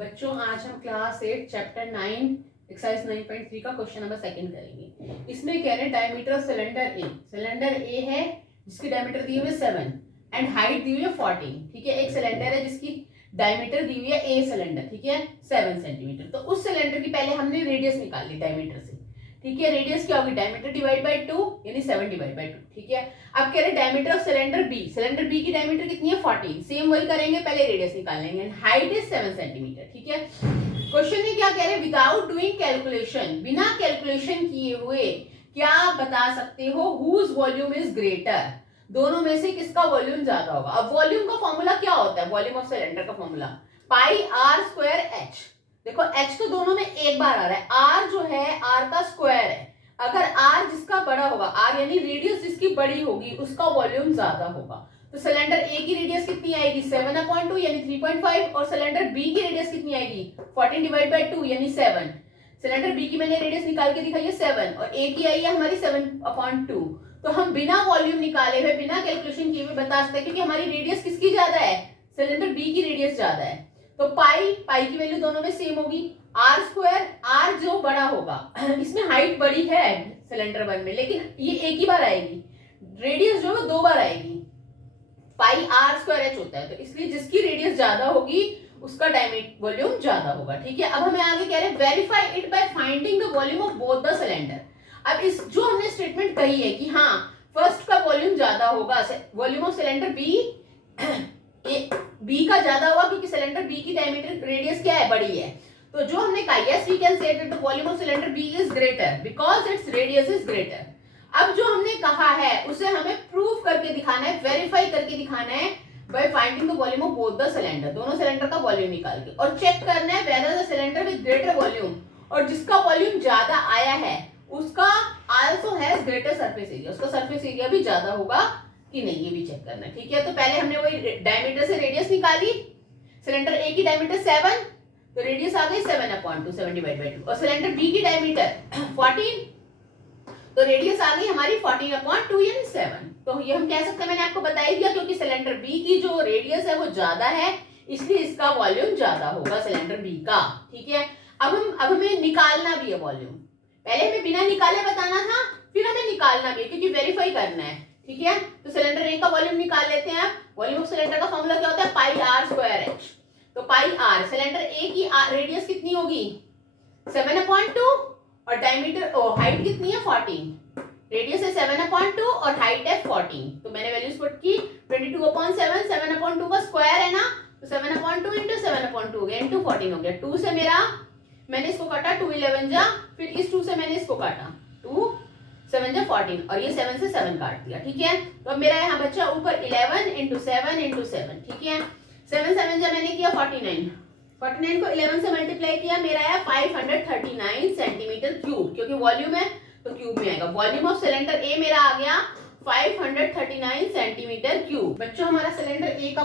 बच्चों आज हम क्लास 8 चैप्टर 9 एक्सरसाइज 9.3 का क्वेश्चन नंबर सेकंड करेंगे। इसमें कह रहे हैं डायमीटर ऑफ सिलेंडर ए है जिसकी डायमीटर दी हुई है 7 एंड हाइट दी हुई है 14। ठीक है, एक सिलेंडर है जिसकी डायमीटर दी हुई है ए सिलेंडर, ठीक है 7 सेंटीमीटर। तो उस सिलेंडर की पहले हमने रेडियस निकाल ली डायमीटर से। ठीक है, रेडियस क्या होगी, डायमीटर डिवाइड बाय 2 यानी 7 डिवाइड बाय 2। ठीक है, अब कह रहे डायमीटर ऑफ सिलेंडर बी की डायमीटर कितनी है 14। सेम वही करेंगे, पहले रेडियस निकाल लेंगे। Height is 7 centimetre. ठीक है, क्वेश्चन में क्या कह रहे हैं, विदाउट डूइंग कैलकुलेशन, बिना कैलकुलेशन किए हुए क्या बता सकते हो हुज वॉल्यूम इज ग्रेटर, दोनों में से किसका वॉल्यूम ज्यादा होगा। अब वॉल्यूम का फॉर्मूला क्या होता है, वॉल्यूम ऑफ सिलेंडर का formula pi r square h. देखो एच तो दोनों में एक बार आ रहा है, आर जो है आर का स्क्वायर है। अगर आर जिसका बड़ा होगा, आर यानी रेडियस जिसकी बड़ी होगी उसका वॉल्यूम ज्यादा होगा। तो सिलेंडर ए की रेडियस कितनी आएगी 7/2 यानी 3.5 और सिलेंडर बी की रेडियस कितनी आएगी 14 डिवाइड बाय 2 यानी 7। सिलेंडर बी की मैंने रेडियस निकाल के दिखाई है 7 और ए की आई है हमारी 7/2। तो हम बिना वॉल्यूम निकाले हुए बिना कैलकुलेशन किए हुए बता सकते हैं क्योंकि हमारी रेडियस किसकी ज्यादा है, सिलेंडर बी की रेडियस ज्यादा है। तो पाई की वैल्यू दोनों में सेम होगी, आर स्क्वायर, आर जो बड़ा होगा इसमें हाइट बड़ी है सिलेंडर 1 में लेकिन ये एक ही बार आएगी, रेडियस जो है 2 बार आएगी। पाई आर स्क्वायर एच होता है, तो इसलिए जिसकी रेडियस ज्यादा होगी उसका डायमीटर वॉल्यूम ज्यादा होगा। ठीक है, अब हमें आगे कह रहे हैं verify it by finding the volume of both the cylinder. अब इस जो हमने स्टेटमेंट कही है कि हाँ फर्स्ट का वॉल्यूम ज्यादा होगा, वॉल्यूम ऑफ सिलेंडर बी का ज्यादा होगा क्योंकि सिलेंडर बी की डायमीटर रेडियस क्या है, बड़ी है। तो जो हमने कहा yes we can say that the volume of cylinder B is greater because its radius is greater. अब जो हमने कहा है उसे हमें प्रूव करके दिखाना है, वेरीफाई करके दिखाना है bye finding the volume of both the cylinder, दोनों सिलेंडर का वॉल्यूम निकाल के और चेक करना है weather the cylinder with greater volume, और जिसका वॉल्यूम ज्यादा आया है उसका also has greater surface area, उसका सरफेस एरिया भी ज्यादा होगा कि नहीं, ये भी चेक करना है। ठीक है, तो पहले हमने वही डायमीटर से रेडियस निकाली, सिलेंडर ए की डायमीटर 7 तो रेडियस आ गई 7/2 7 डिवाइड बाय 2 और सिलेंडर बी की डायमीटर 14 तो रेडियस आ गई हमारी 14/2 यानी 7। तो ये हम कह सकते हैं, मैंने आपको बता ही दिया क्योंकि सिलेंडर बी की जो रेडियस है वो ज्यादा है इसलिए इसका वॉल्यूम ज्यादा होगा सिलेंडर बी का। ठीक है, अब हमें निकालना भी है वॉल्यूम, पहले हमें बिना निकाले बताना था फिर हमें निकालना भी है क्योंकि वेरीफाई करना है। ठीक है, तो सिलेंडर ए का वॉल्यूम निकाल लेते हैं। वॉल्यूम ऑफ सिलेंडर का फॉर्मूला क्या होता है, पाई आर स्क्वायर एच। तो पाई आर, सिलेंडर ए की रेडियस कितनी होगी 7/2 और डायमीटर हाइट कितनी है 14, रेडियस है 7/2 और हाइट है 14। तो मैंने वैल्यूज पुट की 22/7, 7/2 का स्क्वायर है ना, तो 7/2 इंटू 7/2 हो गया इंटू 14 हो गया। 2 से मैंने इसको काटा 2 11 जा, फिर इस 2 से मैंने इसको काटा 2 7 जा 14 और ये 7 से 7 काट दिया। ठीक है, तो अब मेरा यहाँ बच्चा ऊपर 11 इंटू 7 इंटू 7। ठीक है, 7 7 जा मैंने किया 49 को 11 से मल्टीप्लाई किया, मेरा आया 539 सेंटीमीटर क्यूब, क्योंकि वॉल्यूम है तो क्यूब में आएगा। वॉल्यूम ऑफ सिलेंडर ए मेरा आ गया 539 सेंटीमीटर क्यूब। बच्चों हमारा सिलेंडर ए का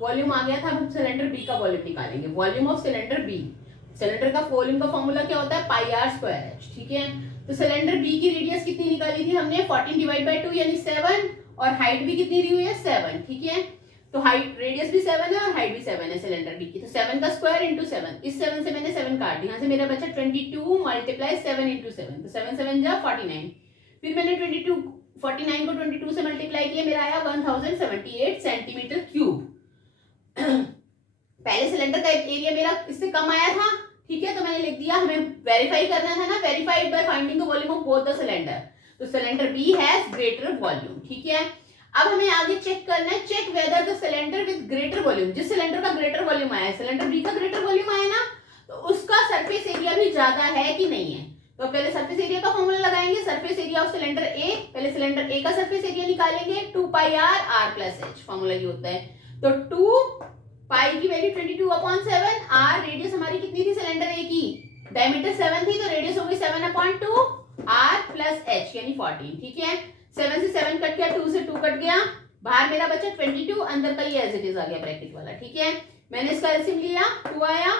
वॉल्यूम आ गया था, हम सिलेंडर बी का वॉल्यूम निकालेंगे। Volume of cylinder B, cylinder का वॉल्यूम का फॉर्मूला क्या होता है पाई आर स्क्वायर एच। ठीक है, तो सिलेंडर बी की रेडियस कितनी निकाली थी हमने 14 डिवाइड बाय 2 यानी 7 और हाइट भी कितनी दी हुई है 7। ठीक है, तो हाइट रेडियस भी 7 है और हाइट भी 7 है सिलेंडर बी की, तो 7 का स्क्वायर इंटू 7, इस 7 से मैंने 7 काट दिया, यहाँ से मेरा बचा 22 मल्टीप्लाई 7 इंटू 7, तो 7 7 जा 49, फिर मैंने 49 को 22 से मल्टीप्लाई किया, मेरा आया 1078 सेंटीमीटर क्यूब। पहले सिलेंडर का एरिया मेरा इससे कम आया था। ठीक है, तो मैंने लिख दिया, हमें वेरीफाई करना था ना, verified by finding the volume of both the cylinder, तो cylinder B has greater volume. ठीक है, अब हमें आगे चेक करना है, check whether the cylinder with greater volume, जिस सिलेंडर का ग्रेटर वॉल्यूम आया है सिलेंडर बी का ग्रेटर वॉल्यूम आया ना, तो उसका सरफेस एरिया भी ज्यादा है कि नहीं है। तो पहले सरफेस एरिया का फॉर्मूला लगाएंगे, surface area of cylinder A, पहले सिलेंडर ए का सरफेस एरिया निकालेंगे 2 pi are are plus H, formula ये होता है। तो 2 पाई की वैल्यू 22/7, आर रेडियस हमारी कितनी थी सिलेंडर ए की, डायमीटर 7 थी तो रेडियस हो गई 7/2 आर प्लस एच यानी 14। ठीक है, 7 से 7 कट गया, 2 से 2 कट गया, बाहर मेरा बचा 22, अंदर का ये एज इट इज आ गया ब्रैकेट वाला। ठीक है, मैंने इसका एलसीएम लिया 2 आया,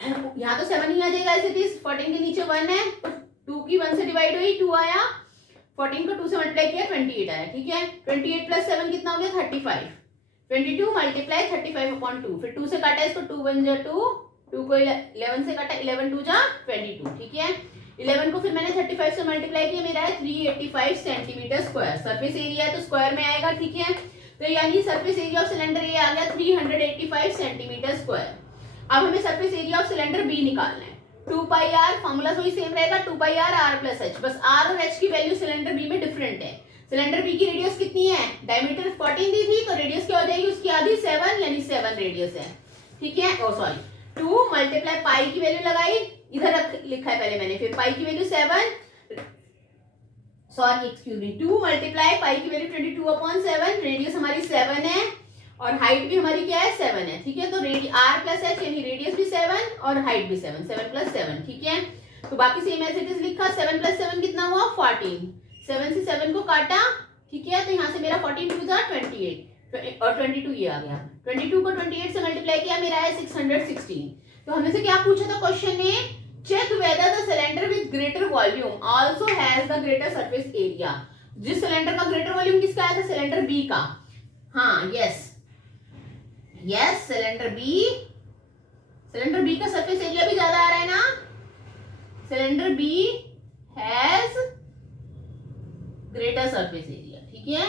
यहाँ तो 7 ही आ जाएगा एज इट इज, 14 के नीचे 1 है तो 2 की 1 से डिवाइड हुई 2 आया, 14 को 2 से मल्टीप्लाई किया 28 आया। ठीक है, 28 प्लस 7 कितना हो गया 35, 22 मल्टीप्लाई 35/2, फिर 2 से काटा इसको 2 1 जा 2 2 को 11 से काटा, 11 2 जा 22, ठीक है। 11 को फिर मैंने 35 से मल्टीप्लाई किया, मेरा है 385 सेंटीमीटर स्क्वायर। सरफेस एरिया है तो स्क्वायर में आएगा, ठीक है। तो यानी surface area of cylinder A आ गया 385 सेंटीमीटर स्क्वायर। अब हमें surface area of cylinder B निकालना है। 2 पाई आर, फॉर्मूला वही सेम रहेगा, 2 pi are are plus h, बस आर और एच की वैल्यू सिलेंडर बी में डिफरेंट है। सिलेंडर बी की रेडियस कितनी है, डायमीटर 14 दी थी, तो रेडियस क्या हो जाएगी उसकी आधी 7, यानी 7 रेडियस है, ठीक है। ओ सॉरी 2 मल्टीप्लाई पाई की वैल्यू लगाई, इधर लिखा है पहले मैंने, फिर पाई की value 7, sorry excuse me, 2 multiply pi की वैल्यू 22/7, रेडियस हमारी 7 है और हाइट भी हमारी क्या है 7 है, ठीक है। तो आर प्लस एच यानी रेडियस भी 7 और हाइट भी 7, 7 + 7, ठीक है। तो बाकी सेम एज इट इज लिखा, 7 + 7 कितना हुआ 14, 7 से 7 को काटा, ठीक है। तो यहाँ से मेरा 14 2 जा 28 और 22 ये आ गया, 22 को 28 से मल्टीप्लाई किया, मेरा है 616। तो हमने से क्या पूछा था क्वेश्चन में, check whether the cylinder with greater volume also has the greater surface area. जिस सिलेंडर का ग्रेटर वॉल्यूम किसका आया था, सिलेंडर बी का। हाँ यस यस, सिलेंडर बी का सरफेस एरिया भी ज्यादा आ रहा है ना। Cylinder B has greater surface area, ठीक है।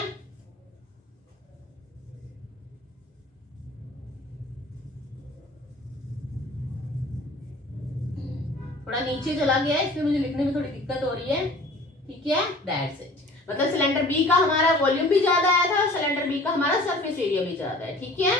थोड़ा नीचे चला गया है इसलिए मुझे लिखने में थोड़ी दिक्कत हो रही है, ठीक है। दैट्स इट, मतलब सिलेंडर बी का हमारा वॉल्यूम भी ज्यादा आया था और सिलेंडर बी का हमारा सरफेस एरिया भी ज्यादा है, ठीक है।